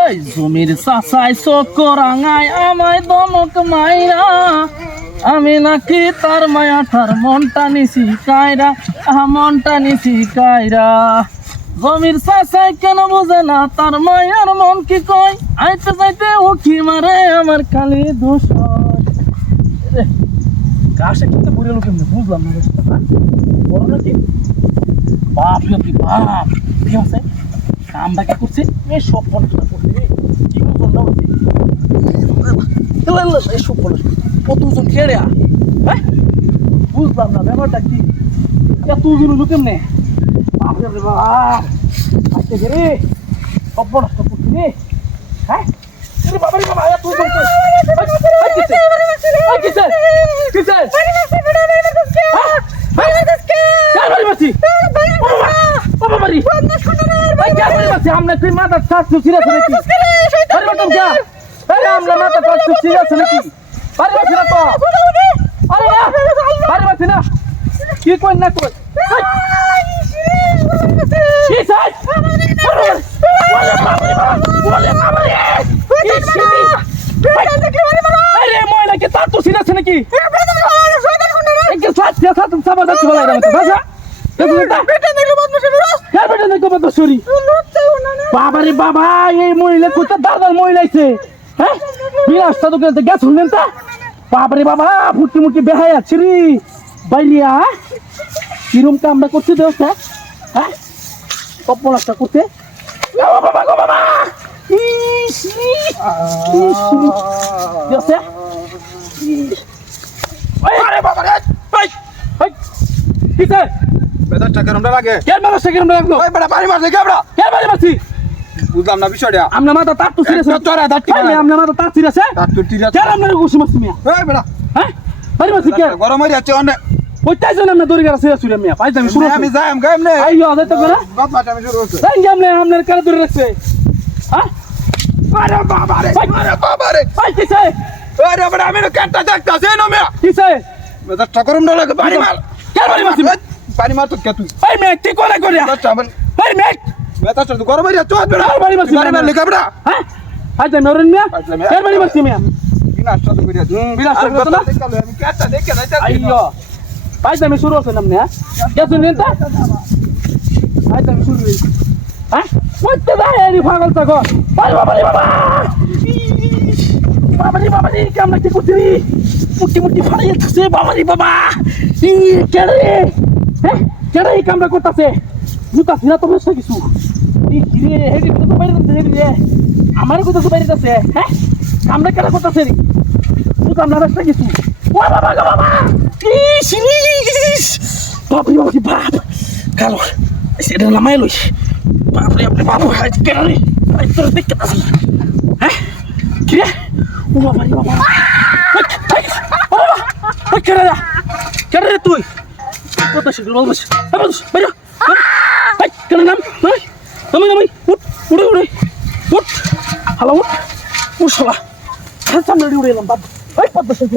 ওই জমির চাচাই চক্কর রাঙায় আমায় দমক মাইরা। আমি নাকি তার মায়া তার মনটা নিছি কায়রা আহা মনটা নিছি কায়রা। জমির চাচাই কেন বোঝে না তার মায়ার মন কি কয়? আইতে যাইতে উঠি মারে আমার খালি দোষ গাছে কিন্তু বুড়ে লোক এমনি বুঝলাম না বড় নাকি? বাপ বাপ, বাপ। কি আছে কামটা কে করছে এই সব পড়াশোনা করছে কি বলছি এই সব পড়াশোনা কত ওজন খেড়ে হ্যাঁ বুঝলাম না ব্যাপারটা কি এত ওজন হলো কেমনে বাপ রে বাপ আজকে রে সব পড়াশোনা করছে রে হ্যাঁ আরে বাবা রে বাবা এত ওজন কে? এই, এই, কিসে? এই, কিসে? কিসে? হ্যাঁ? কার বাড়ি বাড়ি। এই, কার বাড়ি মারছি? আমরা কি মাথার শ্বাস চুচির আছে নাকি? বাড়ি মারতাম কে? এই, আমরা মাথার শ্বাস চুচির আছে নাকি? বাড়ি মারছি না তো? আরে না, বাড়ি মারছি না। কি কই না কই? কি চাই? বলে বাবা তো আছে সরি বাবা রে বাবা এই মহিলা কোথা দাদার মহিলা আইছে। হ্যাঁ বিরাস্তা তো কেন গ্যাস শুনলেন তা? বাবা রে বাবা ফুটি মুটি বেহাই আছে রে। বাইরিয়া কিরম কামটা করছে দেখ হ্যাঁ কপলাটা করতে বাবা বাবা গো বাবা! ইস ইস দেখ আরে বাবা রে ভাই ভাই কিসে বেদার টাকা রমটা লাগে। কেন মারা সেকেন্ড লাগল ওই বেটা বাড়ি মারছে কেবড়া? কেন মারি মারছি বুঝলাম না বিষয়টা। আমরা মাথা তার তো সিরিয়াস একটা চড়া, দাঁত খাইলে টিপা। আমরা মাথা তার সিরিয়াস তার তোর টিরা কেন আমরা ঘুষি মারছি মিয়া? ওই বেটা। হ্যাঁ? মারি মারছি কে? গরম হয়ে যাচ্ছে অনেক কইতাই জন আমরা দড়ি গেরা সিরিয়াস হইলাম মিয়া? পাইতাম শুরু আমি যাই আমি গাইম নে। আইয়ো আদে তো করে বাদ মাছ আমি শুরু করছি। তাই গেমনে আমরা কেন দড়ি রাখছে? হ্যাঁ? আরে বাবা রে আরে বাবা রে। ভাই কিসে আরে বেটা আমি কাটটা দেখতাছি না মিয়া। কিসে? বেদার টাকা লাগে মার। কেন মারি মারছি? পানি মারতো কে তুই? ভাই মে তুই কোনা করে? ভাই মে বেটা চল গরম হইয়া চল বেটা আর বাড়ি মারছিস বাড়ি মার লেখা বেটা হ্যাঁ? আজ আমি ওরেন মিয়া। আর বাড়ি মারছিস মিয়া? বিনা চল করে হুম বিনা চল করে না? আমি কেটটা দেখে না আইয়ো। ভাই আমি শুরু হইছে নামনে হ্যাঁ কে শুনেন তা? ভাই আমি শুরু হইছে হ্যাঁ? কত দাঁড়ে রে পাগল তো গো। বাড়ি বাবা বাবা! বাবারি বাবারি কেমন কি করছিস মুটি মুটি ফাড়িয়ে থাকছে বাবা ই কেড়ে হ্যাঁ কেড়ে এই কামটা করতেছে? জুতা ফিরা তো বেশ কিছু রে। আমার কোথাও তো বাইরে যাচ্ছে হ্যাঁ? কামটা কেড়ে করতেছে রে? জুতা আমরা বেশ কিছু ও বাবা গো বাবা! ইস ইস! বাপরে বাবা কি বাপ! কালো, সেটা লামাই লইস। বাপরে বাপরে বাবু হাই কেড়ে আই তোর দেখতে পাচ্ছি হ্যাঁ? কিরে ও বাবা রে বাবা। কেড়ে রে? রে তুই? কত শীঘ্র বলবস বলবস বাইরে হাই কেড়ে নাম হাই নামাই নামাই উঠ উড়ে উড়ে উঠ, হালা, উঠ উঠ, শালা। সামনে উড়ে এলাম বাপ হাই পদ্মা শীঘ্র